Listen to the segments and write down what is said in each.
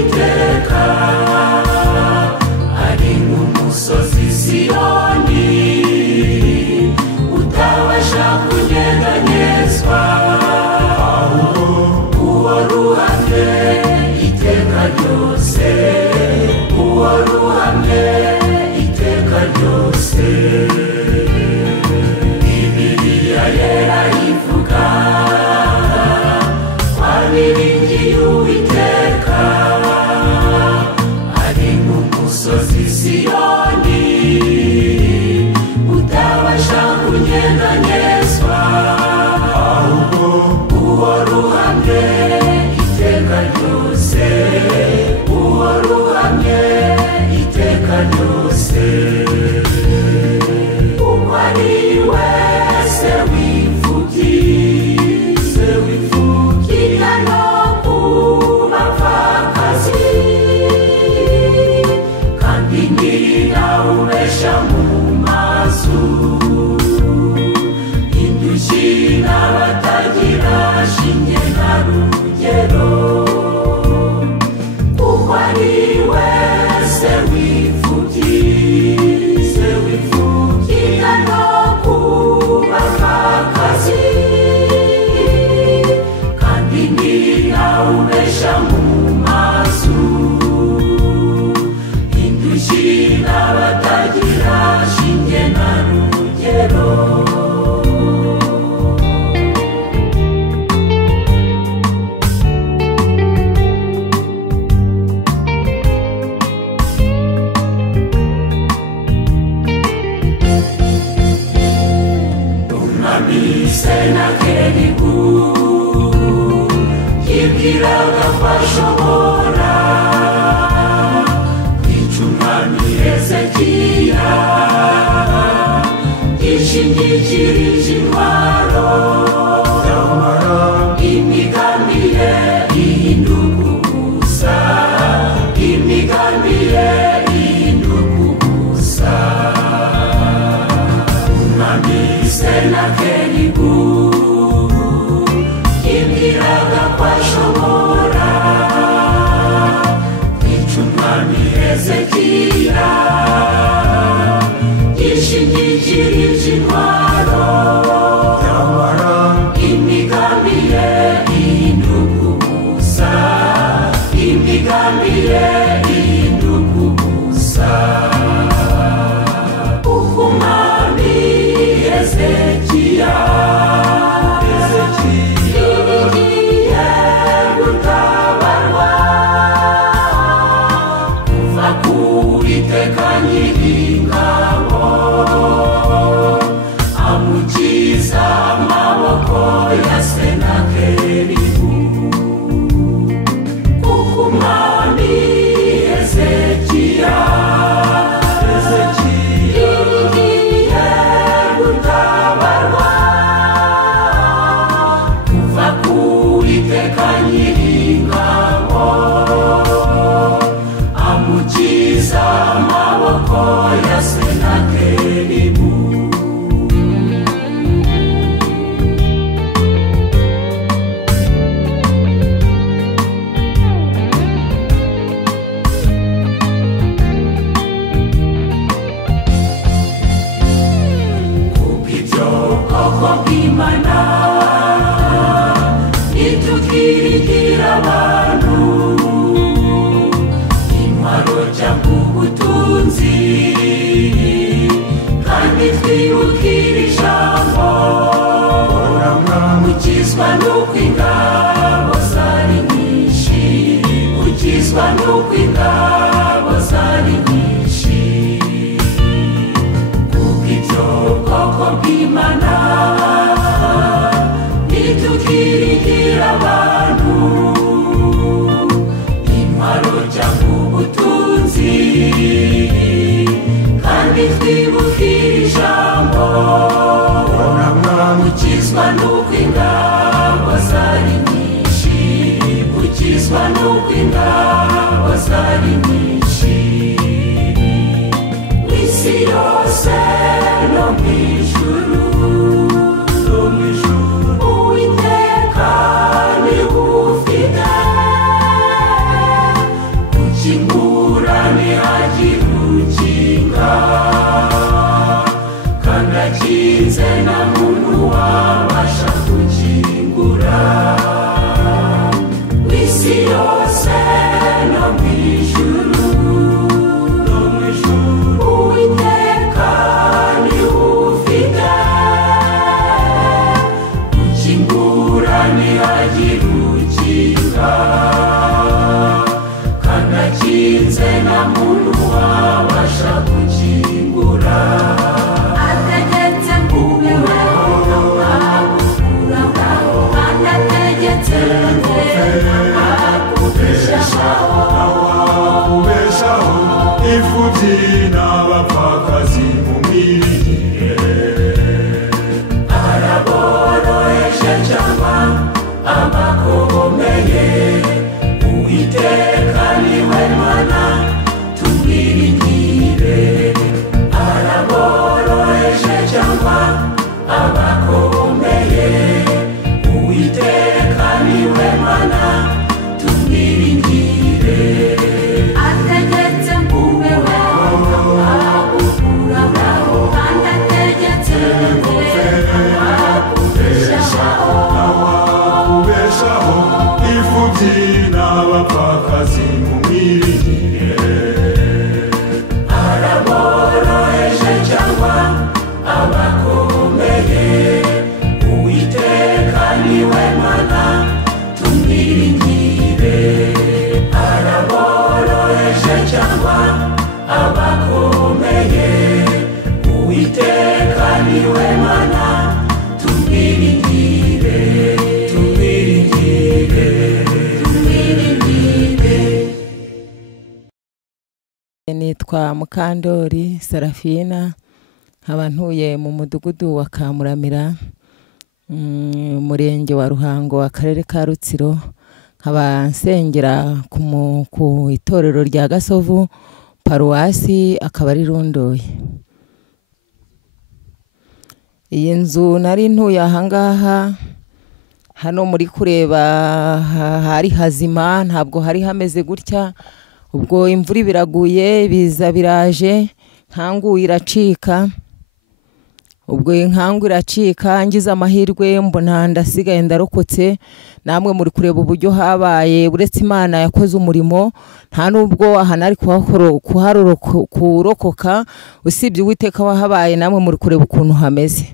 y'Uwiteka ari nk'umusozi Siyoni utabasha kunyeganyezwa, uwo ruhamye iteka ryose, uwo ruhamye iteka ryose. Bibiliya yera ivuga abiringiye Uwiteka ari nk'umusozi Siyoni utabasha kunyeganyezwa, uwo ruhamye iteka ryose, uwo ruhamye iteka ryose. Uko ari wese wipfukira no kubapfakazi, kandi ntinawubesha mu mazu, indushyi n'abatagira shinge na rugero. Uko ari wese wipfukira no kubapfakazi, kandi ntinawubesha mu mazu, indushyi n'abatagira shinge na rugero. Senakeribu yibwiraga ko ashobora kwica umwami Hezekiya yishingikirije intwaro, imigambi ye ihinduka ubusa, imigambi ye ihinduka ubusa. Umwami Senakeribu yibwiraga ko ashobora kwica umwami Hezekiya yishingikirije intwaro, imigambi ye ihinduka ubusa, imigambi ye ihinduka ubusa. Uko umwami Hezekiya yiringiye gutabarwa kuva ku Uwiteka Nyiringabo, amukiza amaboko ya Senakeribu. Kuko umwami Hezekiya yiringiye gutabarwa kuva ku Uwiteka Nyiringabo, amukiza amaboko ya Senakeribu. Imana nitubwirira abantu intwaro cyangwa ubutunzi, kandi twibukira ijambo ukizwa n'uko ingabo zari nyinshi, ukizwa n'uko ingabo zari nyinshi. Kuko ibyo bwoko bw'Imana nitubwirira abantu intwaro cyangwa ubutunzi, kandi twibukira ijambo ukizwa n'uko ingabo zari nyinshi, ukizwa n'uko ingabo zari nyinshi. Mw'isi yose no mw'ijuru, Uwiteka niwe ufite ijuru Uwiteka ni ufite gukingura ntihagira ukinga kandi akinze nta muntu wabasha gukingura ategetse kubeho akugukuraho kandi ategetse akubeshaho imfubyi n'abapfakazi mu mirire araboroheje cyangwa abakomeye Uwiteka niwe Mana tumwiringire araboroheje cyangwa abakomeye Uwiteka niwe Mana tumwiringire ategetse kubeho akugukuraho kandi ategetse akubeshaho imfubyi n'abapfakazi mu mirire araboroheje cyangwa abakomeye Uwiteka niwe Mana tumwiringire araboroheje cyangwa abakomeye Uwiteka niwe Mana tumwiringire Nitwa Mukandori Sarafina nkaba ntuye mu mudugudu wa Kamuramira umurenge wa Ruhango akarere ka Rutsiro nkaba nsengera ku itorero rya Gasovu paruwasi akaba ari Rundoye. Iyi nzu nari ntuye ahangaha hano muri kureba hari hazima ntabwo hari hameze gutya ubwo imvura biraguye biza biraje nkangu iracika ubwo inkangu iracika ngize amahirwe mbona ndasigaye ndarokotse namwe muri kureba uburyo habaye uretse Imana yakoze umurimo nta nubwo ahanari kurokoka usibye Uwiteka wahabaye namwe muri kureba ukuntu hameze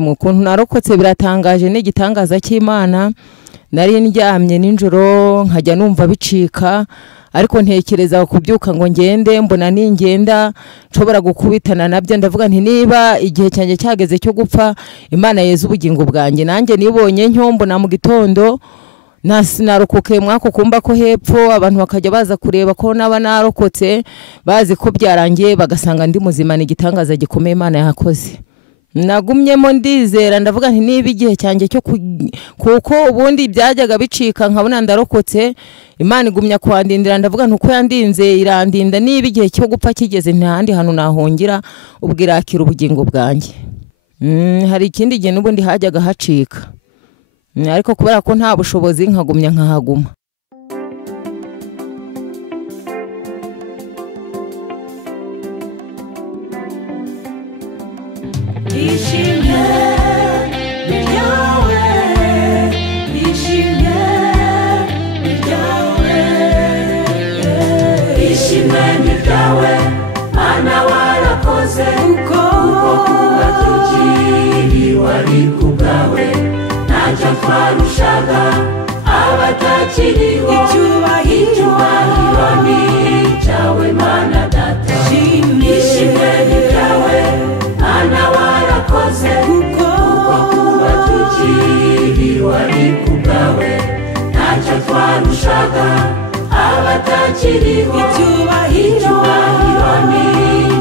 mu kuntu narokotse biratangaje n'igitangaza cy'Imana nari ndyamye ninjoro nkajya numva bicika ariko ntekereza kubyuka ngo ngende mbona ningenda nshobora gukubitana nabyo ndavuga nti niba igihe cyanjye cyageze cyo gupfa Imana yeza ubugingo bwanjye nanjye nibonye mbona mu gitondo narokoke mwako kumba ko hepfo abantu bakajya baza kureba ko naba narokotse bazi ko byarangiye bagasanga ndi muzima n'igitangaza gikomeye Imana yakoze nagumyemo ndizera ndavuga nti niba igihe cyanjye cyo kuko ubundi byajyaga bicika nkabona ndarokotse Imana igumya kwandindira ndavuga nti uko yandinze irandinda niba igihe cyo gupfa kigeze ntahandi hano nahongira ubwirakira ubugingo bwanjye hari ikindi gihe n'ubundi hajyaga hacika ariko kubera ko nta bushobozi nkagumya nkahaguma ishimye ryawe ishimye ryawe ishimye ryawe Mana warakoze kuko kuba tukiri wari kubwawe ntacyo twarushaga abatakiriho icyubahiro ni cyawe Mana data ishimye ryawe Mana warakoze kuko kuba tukiri wari kubwawe ntacyo twarushaga abatakiriho icyubahiro ni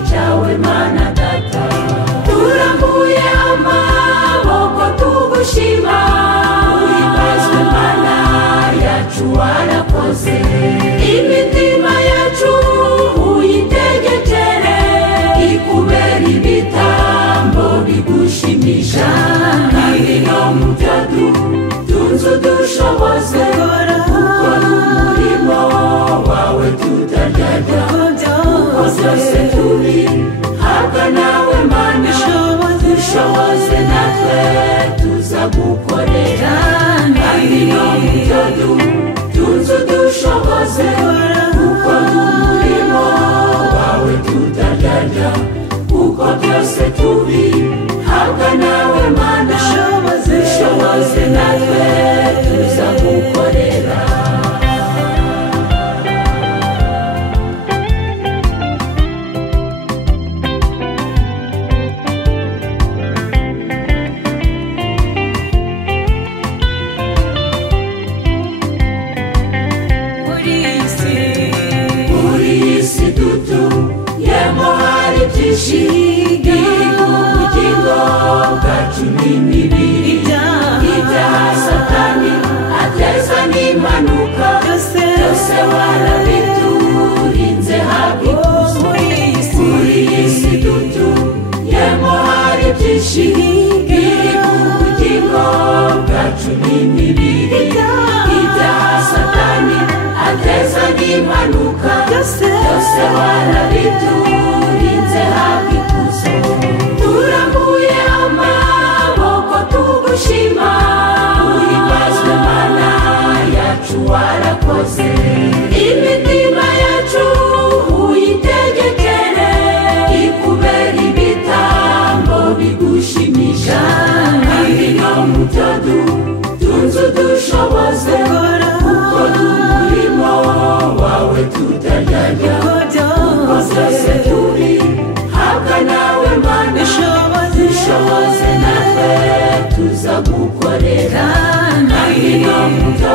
cyawe Mana data turambuye amaboko tugushima uhimbazwe Mana yacu warakoze imitima yacu byinshi ubugingo bwacu n'imibiri ibyaha satani ateza n'impanuka byose warabiturinze habwa ikuzo muri iyi si dutuyemo hari byinshi ubugingo bwacu n'imibiri ibyaha satani ateza n'impanuka byose warabiturinze habwa ikuzo turambuye amaboko tugushima uhimbazwe mana yacu warakoze imitima yacu uyitegekere ikubera ibitambo bigushimisha kandi no mu byo tunze udushoboze kuko umurimo wawe tutaryarya kuko byose turi habwa nawe mana dushoboze natwe tuza gukorera kandi no mu byo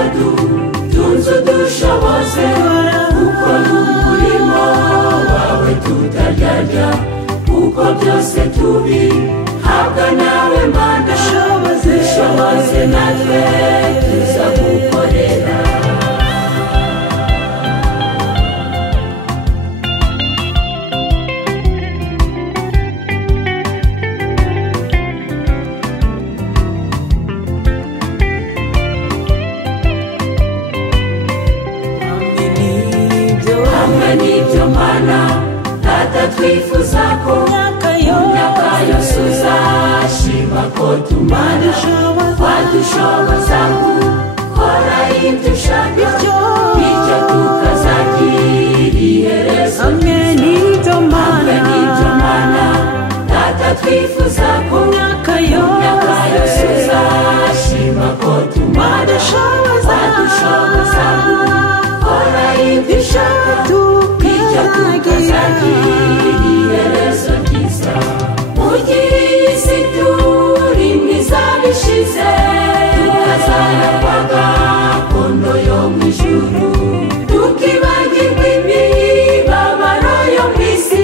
tunze udushoboze kuko umurimo wawe tutaryarya kuko byose turi habwa nawe mana dushoboze natwe tuza gukorera n'ibyo mana data twifuza ko myaka yose uzashima ko tumara wadushoboza gukora ibyo ushaka bityo tukazagira iherezo hamwe n'ibyo mana data twifuza ko myaka yose uzashima ko tumara wadushoboza gukora ibyo ushaka bityo tukazagira iherezo ryiza mu gihe iyi si turimo izaba ishize tukazaragwa gakondo yo mu ijuru tukibagirwa imibabaro yo mu isi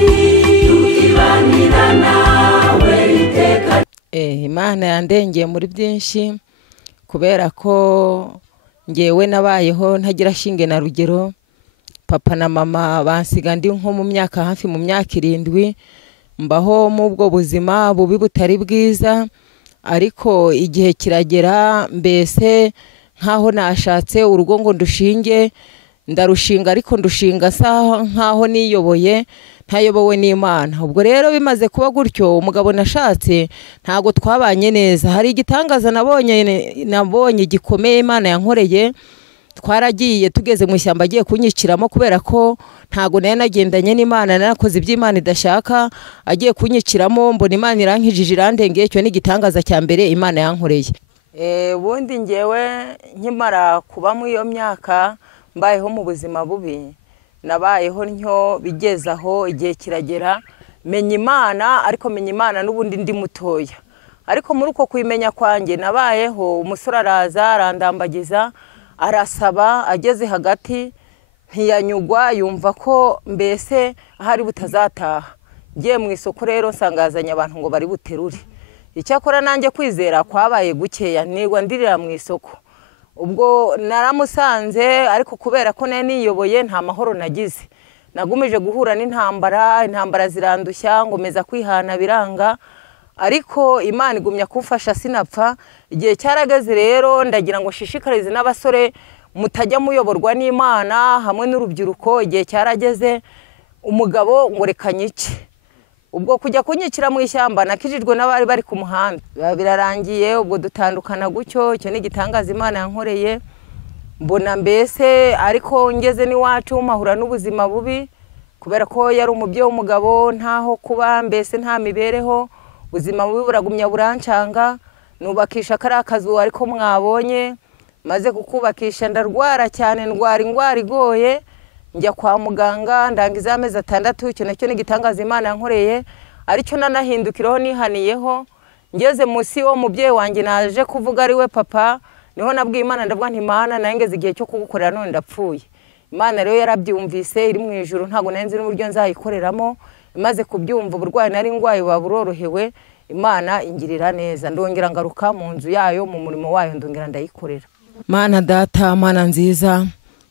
tukibanira nawe iteka. Imana yandengeye muri byinshi kubera ko ngewe nabayeho ntagira shinge na rugero. Papa na mama bansiga ndi nko mu myaka hafi mu myaka 7 mbaho mu bwo buzima bubi butari bwiza, ariko igihe kiragera mbese nkaho nashatse urugo ngo ndushinge ndarushinga, ariko ndushinga saho nkaho niyoboye ntayobowe n'Imana. Ubwo rero bimaze kuba gutyo umugabo nashatse ntago twabanye neza. Hari igitangaza nabonye gikomeye Imana yankoreye. Twaragiye tugeze mu ishyamba agiye kunyiciramo kubera ko ntago naye nagendanye n'Imana, narakoze iby'Imana idashaka. Agiye kunyiciramo mbona Imana irankijije irandengeye. Cyo ni gitangaza cya mbere Imana yankoreye. Bundi ngewe nkimara kuba mu iyo myaka mbayeho mu buzima bubi, nabayeho ntyo bigezaho igihe kiragera menya Imana, ariko menya Imana n'ubundi ndi mutoya. Ariko muri uko kwimenya kwanjye nabayeho umusore araza arandambagiza arasaba, ageze hagati ntiyanyugwa, yumva ko mbese ahari butazataha. Ngiye mu isoko rero nsangazanya abantu ngo bari buterure. Icyakora nanjye kwizera kwabaye gukeya, nigwa ndirira mu isoko. Ubwo naramusanze, ariko kubera ko naye niyoboye nta mahoro nagize. Nagumije guhura n'intambara zirandushya, ngomeza kwihana biranga, ariko Imana igumya kumfasha sinapfa. Igihe cyarageze rero ndagira ngo shishikarize n'abasore mutajya muyoborwa n'Imana hamwe n'urubyiruko. Igihe cyarageze umugabo ngo reka nyice. Ubwo kujya kunyikira mu ishyamba nakijijwe n'abari bari ku muhanda. Birarangiye ubwo dutandukana gutyo. Cyo ni gitangaza Imana yankoreye. Mbona mbese ariko ngeze n'iwacu mahura n'ubuzima bubi kubera ko yari umubyeyi w'umugabo, ntaho kuba mbese nta mibereho. Ubuzima bubi buragumya burancanga, nubakisha kariya kazu ariko mwabonye. Maze kukubakisha ndarwara cyane, indwara igoye. Njya kwa muganga ndangiza amezi 6. Icyo nacyo ni gitangaza Imana yankoreye, aricyo nanahindukiraho nihaniyeho. Ngeze musi wo mubyeyi wanjye naje kuvuga ari we papa, niho nabwiye Imana ndavuga nti Imana nangeze igihe cyo kugukorera none ndapfuye. Imana rero yarabyumvise iri mu ijuru, ntago nenze n'uburyo nzayikoreramo. Imaze kubyumva uburwayi nari ngwaye baburorohewe, Imana ingirira neza, ndongera ngaruka mu nzu yayo, mu murimo wayo ndongera ndayikorera. Mana data, Mana nziza,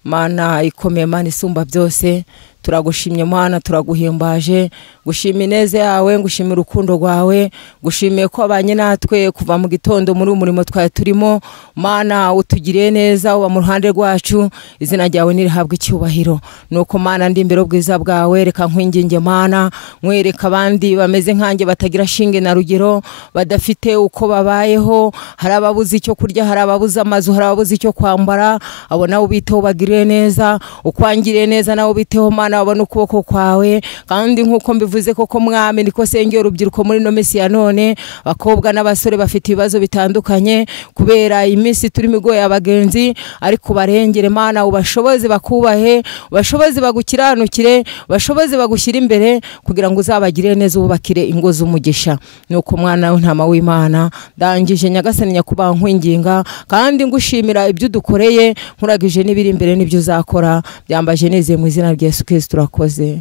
Mana ikomeye, Mana isumba byose, turagushimye Mana, turaguhimbaje, gushima ineza yawe, gushima urukundo rwawe, gushimiye ko abanye natwe kuva mu gitondo muri umurimo twaye turimo. Mana utugiriye neza, uba mu ruhande rwacu, izina ryawe nirihabwe icyubahiro. Nuko Mana ndi imbere ubwiza bwawe, reka nkwinginge Mana, nkwereka abandi bameze nkanjye batagira shinge na rugero, badafite uko babayeho, hari ababuze icyo kurya, hari ababuze amazu, hari ababuze icyo kwambara, abo nawe ubiteho bagiriye neza, ukwangiriye neza nawe ubiteho Mana, wabona ukuboko kwawe. Kandi nkuko mbivuze koko Mwami, niko sengera urubyiruko muri no misi ya none, bakobwa n'abasore bafite ibibazo bitandukanye kubera imisi turi migoye abagenzi, ariko barengere Mana, ubashoboze bakubahe, ubashoboze bagukiranukire, ubashoboze bagushyira imbere kugira ngo uzabagire neza, ubakire ingo z'umugisha. Nuko Mwana w'intama w'Imana, ndangije Nyagasani nyakubaha nkwinginga kandi ngushimira ibyo dukoreye, nkuragije n'ibiri imbere n'ibyo uzakora, byambaje neze mu izina rya Yesu Kristo turakoze.